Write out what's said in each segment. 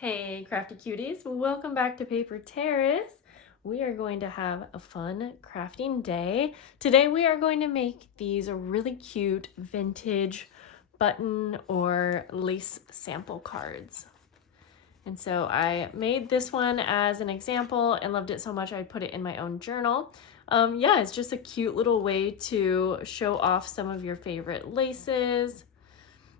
Hey crafty cuties, welcome back to Paper Terrace. We are going to have a fun crafting day. Today we are going to make these really cute vintage button or lace sample cards. And so I made this one as an example and loved it so much I put it in my own journal. Yeah, it's just a cute little way to show off some of your favorite laces.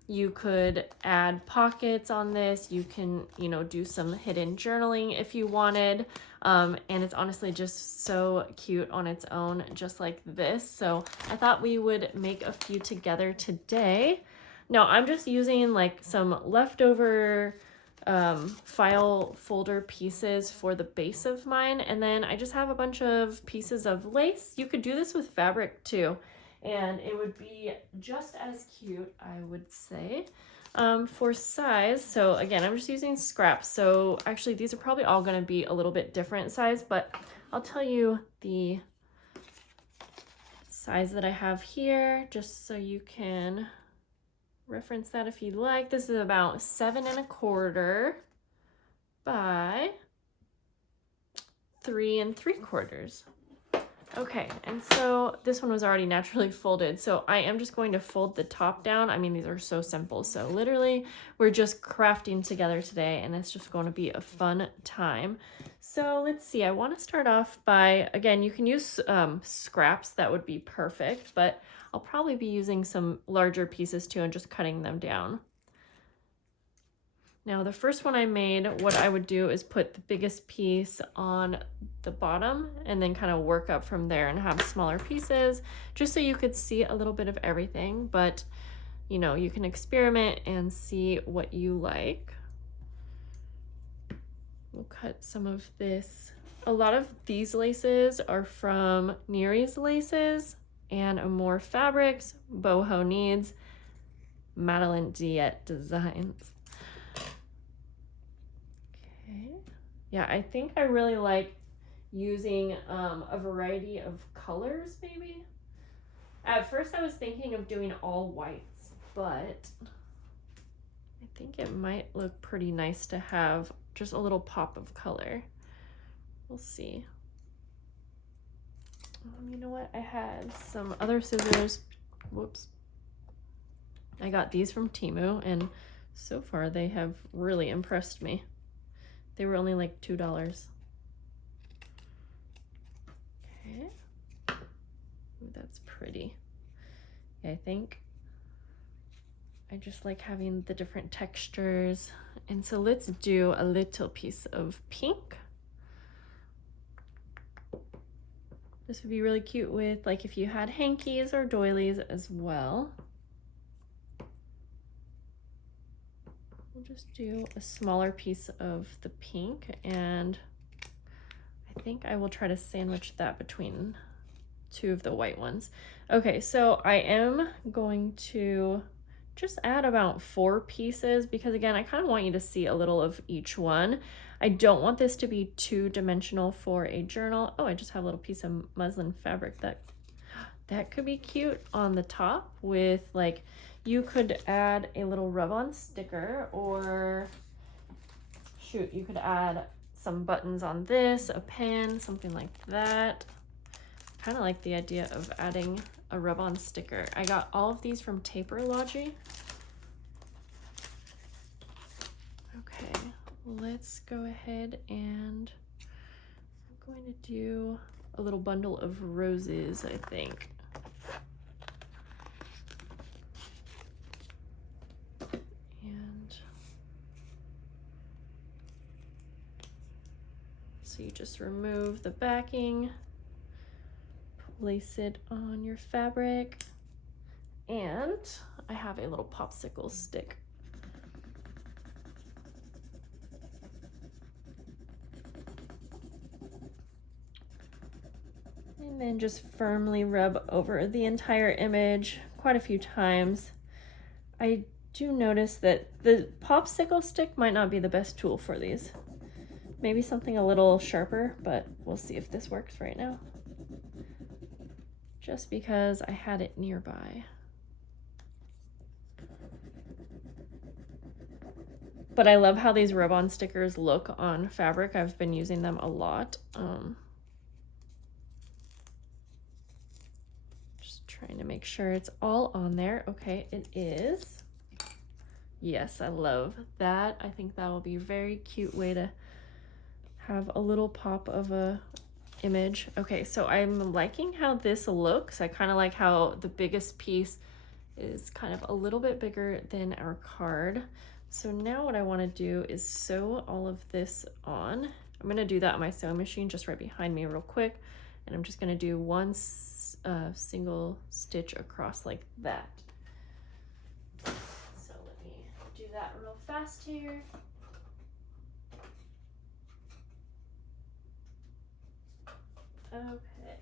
You could add pockets on this. You can, do some hidden journaling if you wanted. And it's honestly just so cute on its own, just like this. So I thought we would make a few together today. Now I'm just using like some leftover file folder pieces for the base of mine. And then I just have a bunch of pieces of lace. You could do this with fabric too, and it would be just as cute, I would say. For size, so again, I'm just using scraps. So actually these are probably all gonna be a little bit different size, but I'll tell you the size that I have here, just so you can reference that if you like. This is about 7 1/4 by 3 3/4. Okay, and so this one was already naturally folded, so I am just going to fold the top down. I mean, these are so simple, so literally we're just crafting together today, and it's just going to be a fun time. So let's see, I want to start off by, again, you can use scraps, that would be perfect, but I'll probably be using some larger pieces too and just cutting them down. Now the first one I made, what I would do is put the biggest piece on the bottom and then kind of work up from there and have smaller pieces just so you could see a little bit of everything, but you can experiment and see what you like. We'll cut some of this. A lot of these laces are from Neary's Laces and Amore Fabrics, Boho Needs, Madeline Diet Designs. Yeah, I think I really like using a variety of colors, maybe. At first I was thinking of doing all whites, but I think it might look pretty nice to have just a little pop of color. We'll see. You know what? I had some other scissors. Whoops. I got these from Temu, and so far they have really impressed me. They were only like $2. Okay. Ooh, that's pretty. Yeah, I think I just like having the different textures. And so let's do a little piece of pink. This would be really cute with, like, if you had hankies or doilies as well. We'll just do a smaller piece of the pink, and I think I will try to sandwich that between two of the white ones. Okay, so I am going to just add about 4 pieces because, again, I kind of want you to see a little of each one. I don't want this to be two-dimensional for a journal. Oh, I just have a little piece of muslin fabric that could be cute on the top with, like, you could add a little rub-on sticker, or shoot, you could add some buttons on this, a pin, something like that. Kind of like the idea of adding a rub-on sticker. I got all of these from Taperlogy. Okay, let's go ahead and I'm going to do a little bundle of roses, I think. So you just remove the backing, place it on your fabric, and I have a little popsicle stick. And then just firmly rub over the entire image quite a few times. I do notice that the popsicle stick might not be the best tool for these. Maybe something a little sharper, but we'll see if this works right now. Just because I had it nearby. But I love how these rub-on stickers look on fabric. I've been using them a lot. Just trying to make sure it's all on there. Okay, it is. Yes, I love that. I think that will be a very cute way to have a little pop of a image. Okay, so I'm liking how this looks. I kind of like how the biggest piece is kind of a little bit bigger than our card. So now what I want to do is sew all of this on. I'm going to do that on my sewing machine just right behind me real quick. And I'm just going to do one single stitch across like that. So let me do that real fast here. Okay.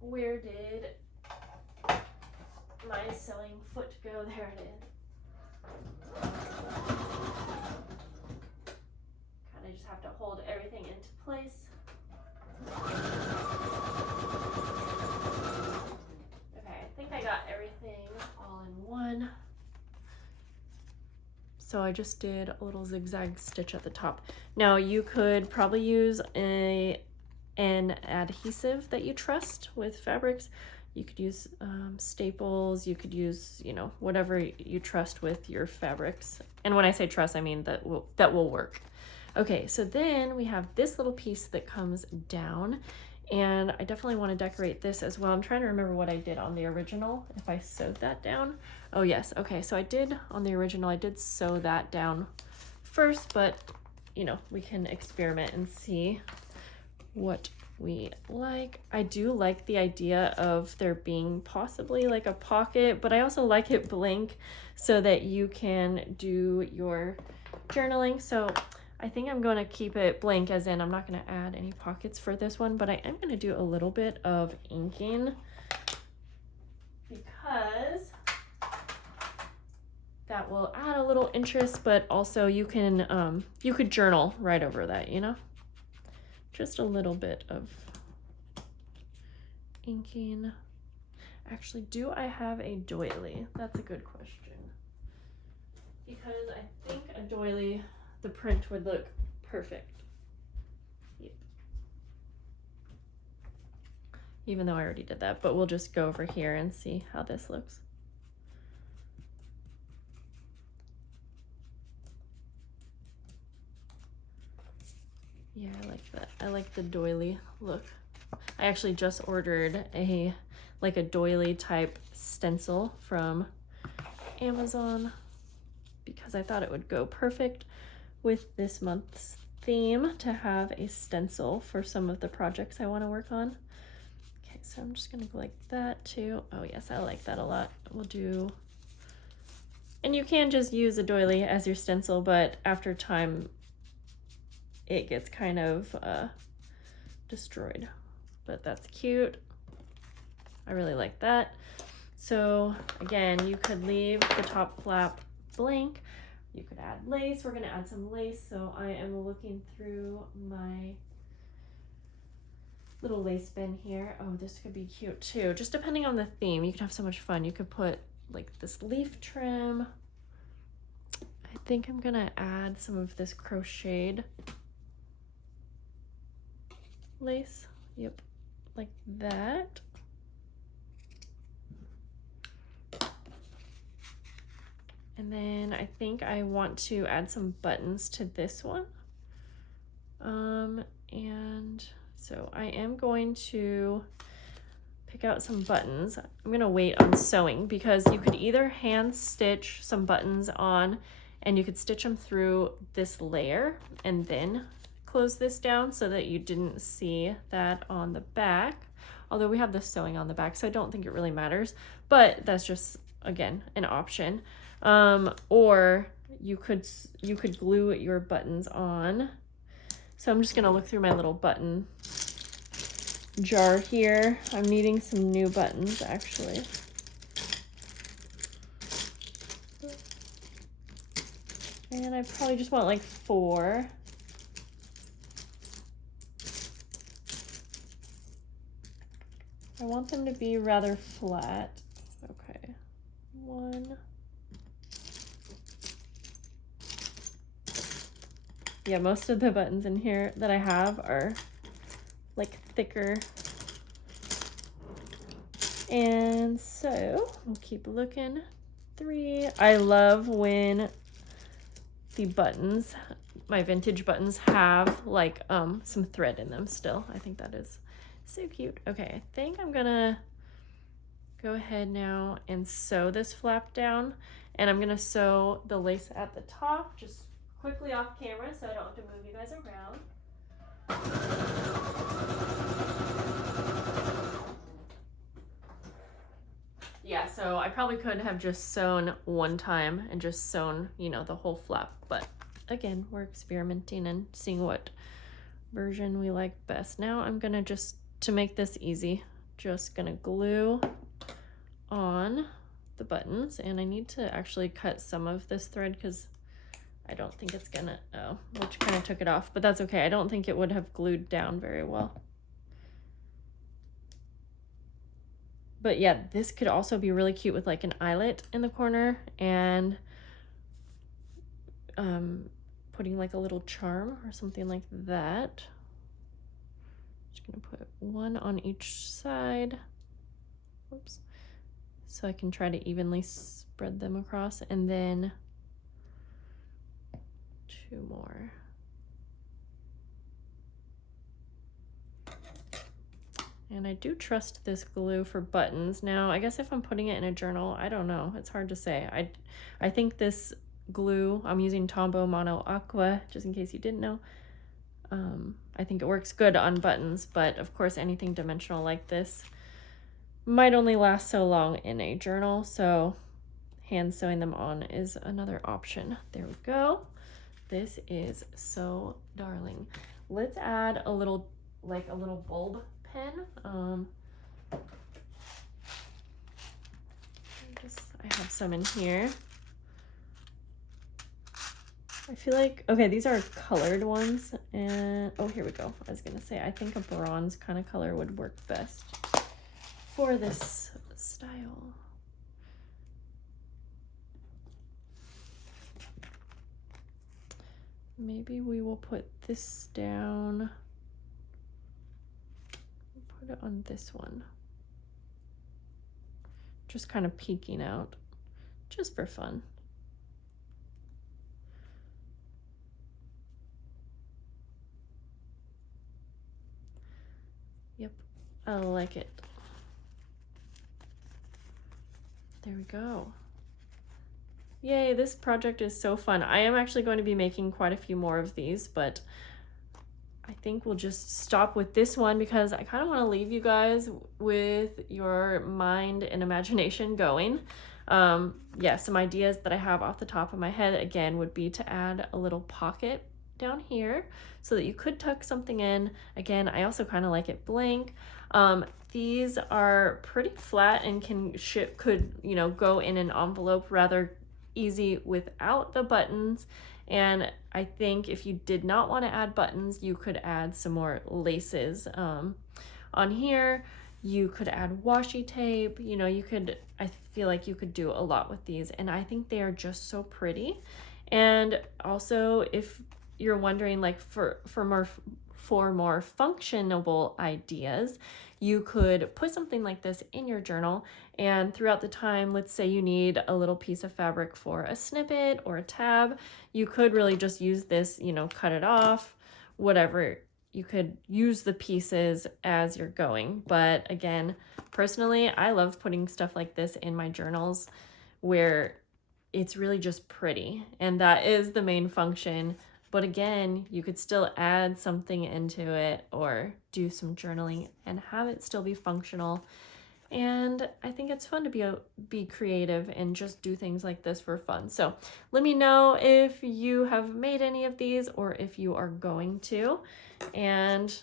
Where did my sewing foot go? There it is. Kind of just have to hold everything into place. Okay, I think I got everything all in one. So I just did a little zigzag stitch at the top. Now you could probably use an adhesive that you trust with fabrics. You could use staples, you could use, you know, whatever you trust with your fabrics. And when I say trust, I mean that will work. Okay, so then we have this little piece that comes down, and I definitely want to decorate this as well. I'm trying to remember what I did on the original, if I sewed that down. Oh yes, okay, so I did on the original, I did sew that down first, but you know, we can experiment and see what we like. I do like the idea of there being possibly like a pocket, but I also like it blank so that you can do your journaling. So I think I'm going to keep it blank, as in I'm not going to add any pockets for this one, but I am going to do a little bit of inking because that will add a little interest, but also you can you could journal right over that, you know? Just a little bit of inking. Actually, do I have a doily? That's a good question. Because I think a doily, the print would look perfect. Yep. Even though I already did that, but we'll just go over here and see how this looks. Yeah, I like that. I like the doily look. I actually just ordered a doily type stencil from Amazon because I thought it would go perfect with this month's theme to have a stencil for some of the projects I want to work on. Okay, so I'm just gonna go like that too. Oh yes, I like that a lot. We'll do, and you can just use a doily as your stencil, but after time it gets kind of destroyed, but that's cute. I really like that. So again, you could leave the top flap blank. You could add lace. We're going to add some lace. So I am looking through my little lace bin here. Oh, this could be cute too. Just depending on the theme, you could have so much fun. You could put like this leaf trim. I think I'm going to add some of this crocheted lace. Yep, like that. And then I think I want to add some buttons to this one. And so I am going to pick out some buttons. I'm gonna wait on sewing because you could either hand stitch some buttons on and you could stitch them through this layer and then close this down so that you didn't see that on the back, although we have the sewing on the back, so I don't think it really matters, but that's just, again, an option. Or you could glue your buttons on. So I'm just gonna look through my little button jar here. I'm needing some new buttons actually. And I probably just want like 4. I want them to be rather flat. Okay, 1. Yeah, most of the buttons in here that I have are like thicker. And so we'll keep looking. 3. I love when the buttons, my vintage buttons, have like some thread in them still. I think that is so cute. Okay, I think I'm gonna go ahead now and sew this flap down, and I'm gonna sew the lace at the top just quickly off camera so I don't have to move you guys around. Yeah, so I probably could have just sewn one time and just sewn, you know, the whole flap, but again, we're experimenting and seeing what version we like best. Now I'm gonna just, to make this easy, just gonna glue on the buttons, and I need to actually cut some of this thread because I don't think it's gonna, oh, which kind of took it off, but that's okay. I don't think it would have glued down very well. But yeah, this could also be really cute with like an eyelet in the corner and putting like a little charm or something like that. Just gonna put one on each side. Oops. So I can try to evenly spread them across, and then 2 more. And I do trust this glue for buttons. Now, I guess if I'm putting it in a journal, I don't know. It's hard to say. I think this glue, I'm using Tombow Mono Aqua, just in case you didn't know. I think it works good on buttons, but of course anything dimensional like this might only last so long in a journal, so hand sewing them on is another option. There we go. This is so darling. Let's add a little, like a little bulb pen. I have some in here. I feel like, okay, these are colored ones, and oh, here we go. I was gonna say, I think a bronze kind of color would work best for this style. Maybe we will put this down, put it on this one. Just kind of peeking out, just for fun. Yep, I like it. There we go. Yay, this project is so fun. I am actually going to be making quite a few more of these, but I think we'll just stop with this one because I kind of want to leave you guys with your mind and imagination going. Yeah, some ideas that I have off the top of my head, again, would be to add a little pocket down here so that you could tuck something in. Again, I also kind of like it blank. These are pretty flat and could, you know, go in an envelope rather easy without the buttons. And I think if you did not want to add buttons, you could add some more laces on here. You could add washi tape, you know, I feel like you could do a lot with these, and I think they are just so pretty. And also, if you're wondering, like, for more functionable ideas, you could put something like this in your journal, and throughout the time, let's say you need a little piece of fabric for a snippet or a tab, you could really just use this, you know, cut it off, whatever. You could use the pieces as you're going. But again, personally, I love putting stuff like this in my journals where it's really just pretty, and that is the main function. But again, you could still add something into it or do some journaling and have it still be functional. And I think it's fun to be creative and just do things like this for fun. So let me know if you have made any of these or if you are going to. And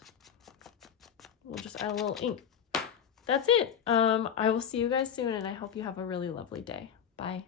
we'll just add a little ink. That's it. I will see you guys soon, and I hope you have a really lovely day. Bye.